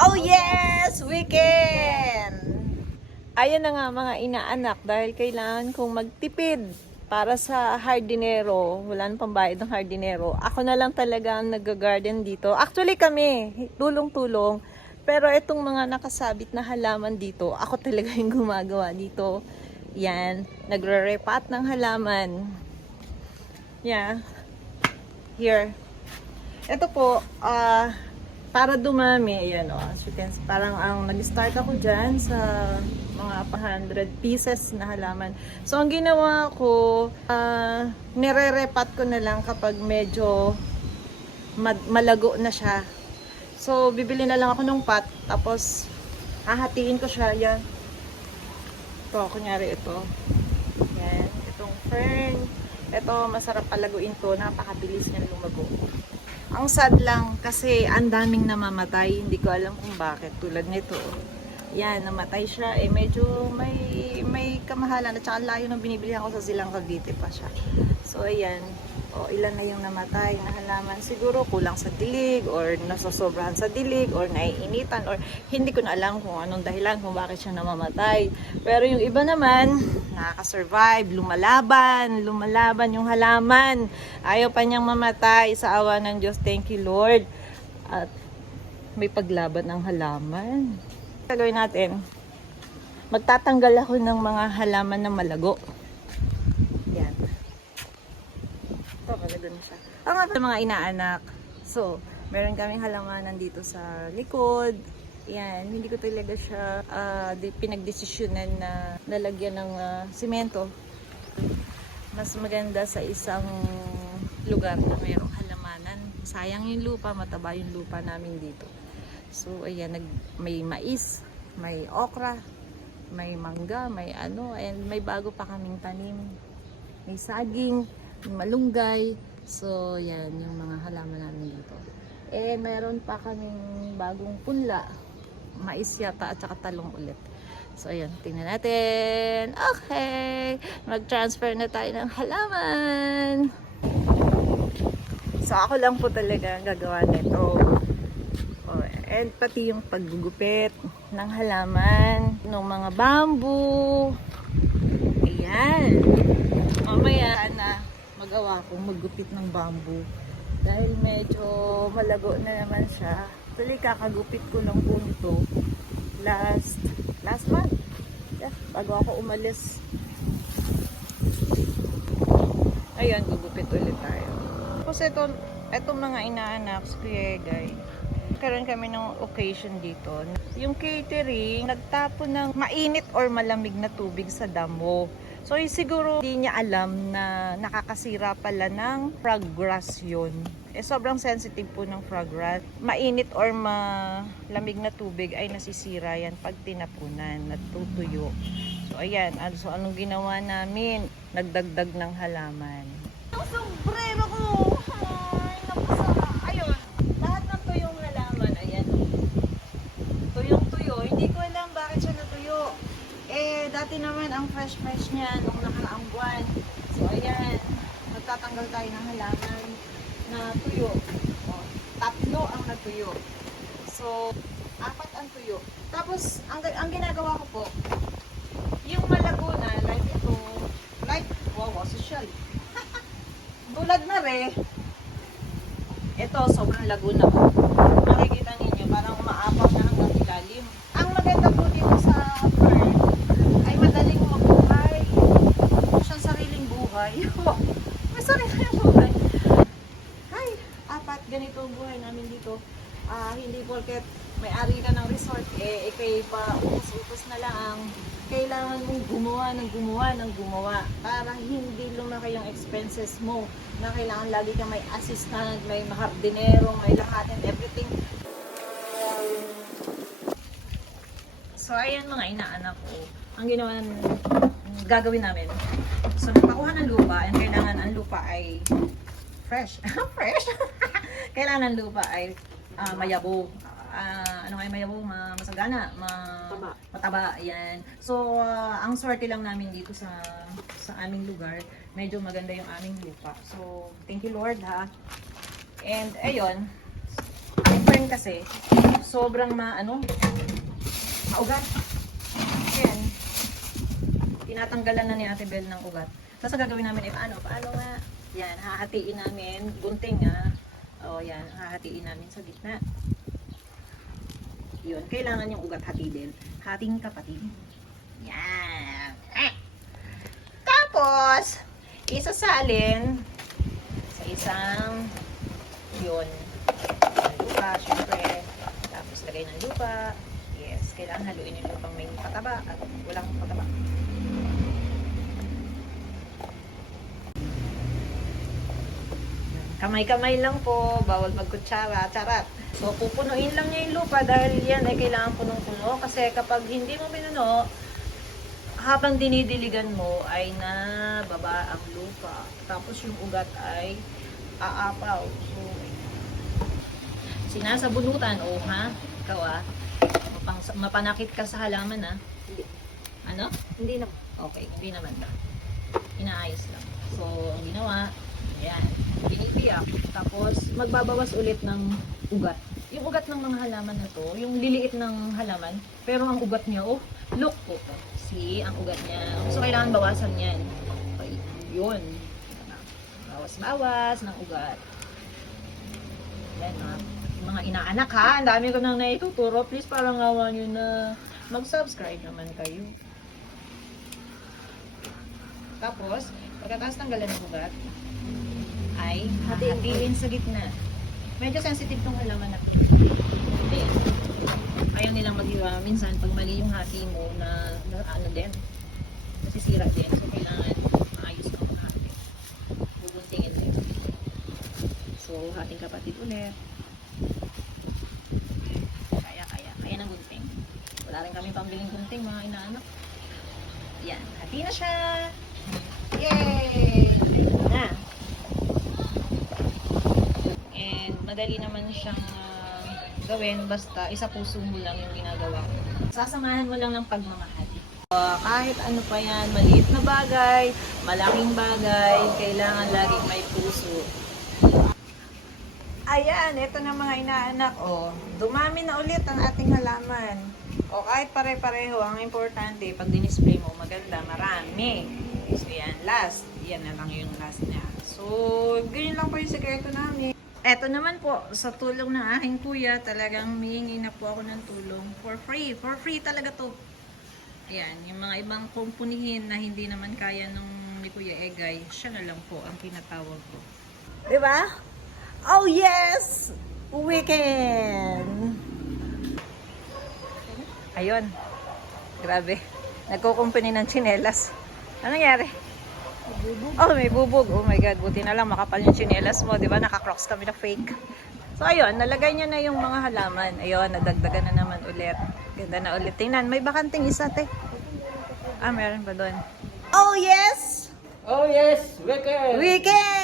Oh yes! Weekend! Ayan na nga mga inaanak dahil kailangan kong magtipid para sa hardinero. Wala nang pambayad ng hardinero. Ako na lang talaga ang nag-garden dito. Actually kami, tulong-tulong. Pero itong mga nakasabit na halaman dito, ako talaga yung gumagawa dito. Yan, nagre-repat ng halaman. Yeah. Here. Ito po, para dumami, ayan o, as you can see, parang ang nag-start ako dyan sa mga 100 pieces na halaman. So, ang ginawa ko, nire-repat ko na lang kapag medyo malago na siya. So, bibili na lang ako ng pot, tapos hahatiin ko siya, yan. Ito, kunyari ito. Yan, itong fern. Ito, masarap palaguin to, napakabilis niyan lumago. Ang sad lang kasi ang daming namamatay, hindi ko alam kung bakit. Tulad nito, yan, namatay siya. Eh, medyo may kamahalan at saka layo ng binibilihan ko sa Silang Cavite pa siya. So, ayan. O, ilan na yung namatay na halaman. Siguro kulang sa dilig or nasosobrahan sa dilig or naiinitan or hindi ko na alam kung anong dahilan kung bakit siya namamatay. Pero yung iba naman, nakaka-survive, lumalaban yung halaman. Ayaw pa niyang mamatay sa awa ng Diyos. Thank you, Lord. At may paglaban ng halaman. Gagawin natin, magtatanggal ako ng mga halaman na malago. Yan. Ito, malago na siya. Ang mga inaanak. So, meron kaming halamanan dito sa likod. Yan, hindi ko talaga siya pinagdesisyonan na lalagyan ng simento. Mas maganda sa isang lugar na mayroong halamanan. Sayang yung lupa, mataba yung lupa namin dito. So, ayan, may mais, may okra, may mangga, may ano, and may bago pa kaming tanim. May saging, may malunggay. So, yan, yung mga halaman namin dito. And mayroon pa kaming bagong punla. Mais yata at saka talong ulit. So, ayan, tingnan natin. Okay, mag-transfer na tayo ng halaman. So, ako lang po talaga ang gagawa nito. And pati yung paggugupit ng halaman, ng mga bamboo. Ayan. Mamaya na magawa kong maggupit ng bamboo. Dahil medyo malago na naman siya. Actually, kakagupit ko lang po ito last month. Yeah, bago ako umalis. Ayan, gugupit ulit tayo. Tapos itong mga inaanak, kuya guys. Karoon kami ng occasion dito. Yung catering, nagtapon ng mainit or malamig na tubig sa damo. So, siguro hindi niya alam na nakakasira pala ng froggrass yun. Eh, sobrang sensitive po ng froggrass. Mainit or malamig na tubig ay nasisira yan pag tinapunan, natutuyo. So, ayan. So, anong ginawa namin? Nagdagdag ng halaman. Ang sombrero ko! Ay, napasara. Ayun. Lahat ng tuyong halaman, ayan. Tuyong-tuyo. Hindi ko alam bakit siya natuyo. Eh, dati naman ang fresh niya nung nakaraang buwan. So, ayan. Magtatanggal tayo ng halaman na tuyo. O, 3 ang natuyo. So, 4 ang tuyo. Tapos, ang ginagawa ko po, yung malago na, like ito, like, wow, social. Tulad na rin, ito, sobrang lago na po. Makikita ninyo, parang umaapaw na hanggang ilalim. Ang maganda po dito sa fern, ay madaling mabuhay. Siyang sariling buhay. May sariling buhay. Ay, 4, ganito ang buhay namin dito. Hindi porket may-ari ka ng resort, ikay pa utos-utos na lang. Kailangan mong gumawa para hindi lumaki yung expenses mo. Na kailangan lagi kang may assistant, may hardinero, may lahat and everything. So, ayan mga inaanak ko. Ang gagawin namin. So, napakuha ng lupa and kailangan ang lupa ay fresh. Fresh? Kailangan ang lupa ay mayabong. Ano kayo mayabong? Masagana, mataba. Ayan. So, ang swerte lang namin dito sa aming lugar. Medyo maganda yung aming lupa. So, thank you Lord ha. And, ayun. chicken kasi, sobrang maugat. Ayan. Tinatanggalan na ni Ate Bel ng ugat. Tapos ang gagawin namin ay paano nga? Yan, hahatiin namin. Gunting O yan, hahatiin namin sa gitna. Yun, kailangan yung ugat hatidin. Hating kapatid. Yan. Tapos, isasalin sa isang yun. Lupa, syempre. Tapos lagay ng lupa. Yes, kailangan haluin yung lupang may pataba at walang pataba. Kamay-kamay lang po, bawal magkutsara, charat. So, pupunuin lang niya yung lupa dahil yan ay kailangan punong-puno. Kasi kapag hindi mo pinuno, habang dinidiligan mo ay nababa ang lupa. Tapos yung ugat ay aapaw. So, sinasabunutan, ikaw mapanakit ka sa halaman Hindi. Ano? Hindi naman. Okay, hindi naman na. Inaayos lang. So, ang ginawa, ayan, pinipiyak. Tapos, magbabawas ulit ng ugat. Yung ugat ng mga halaman na to, yung liliit ng halaman, pero ang ugat niya, look po. See, ang ugat niya. So, kailangan bawasan yan. Okay, yun. Bawas-bawas ng ugat. Yan, mga inaanak ha. Ang dami ko nang naituturo. Please, parang awa nyo na mag-subscribe naman kayo. Tapos, pagkatapos tanggalan ng ugat, ay hatiin sa gitna. Medyo sensitive tong halaman na to. Ayaw nilang maghiwa. Minsan, pag mali yung hati mo na ano din, nasisira din. So, kailangan maayos ng hati. Bubuntingin din. So, hating kapatid ulit. Kaya ng gunting. Wala rin kami pambiling gunting, mga inaanak. Yan, hati na siya. Yay! Na. And madali naman siyang gawin basta isa puso mo lang yung ginagawa mo. Sasamahan mo lang ng pagmamahal. Kahit ano pa yan, maliit na bagay, malaking bagay, kailangan laging may puso. Ayan, ito na mga inaanak. Dumami na ulit ang ating halaman. Kahit pare-pareho, ang importante, pag dinisplay mo, maganda, marami. So yan, last. Yan na lang yung last niya. So, ganyan lang po yung sekreto namin. Eto naman po, sa tulong ng aking kuya, talagang humihingi na po ako ng tulong. For free. For free talaga to. Ayan, yung mga ibang kumpunihin na hindi naman kaya nung ni Kuya Egay, siya na lang po ang tinatawag ko. Diba? Oh yes! Weekend! Ayun. Grabe. Nagkukumpuni ng tsinelas. Anong nangyari? May bubog. Oh my God. Buti na lang makapal yung tsinelas mo. Diba? Naka-crocs kami na fake. So, ayun. Nalagay niya na yung mga halaman. Ayun. Nadagdagan na naman ulit. Ganda na ulit. Tingnan. May bakanting isa, te. Meron ba doon? Oh, yes! Oh yes, weekend! Weekend!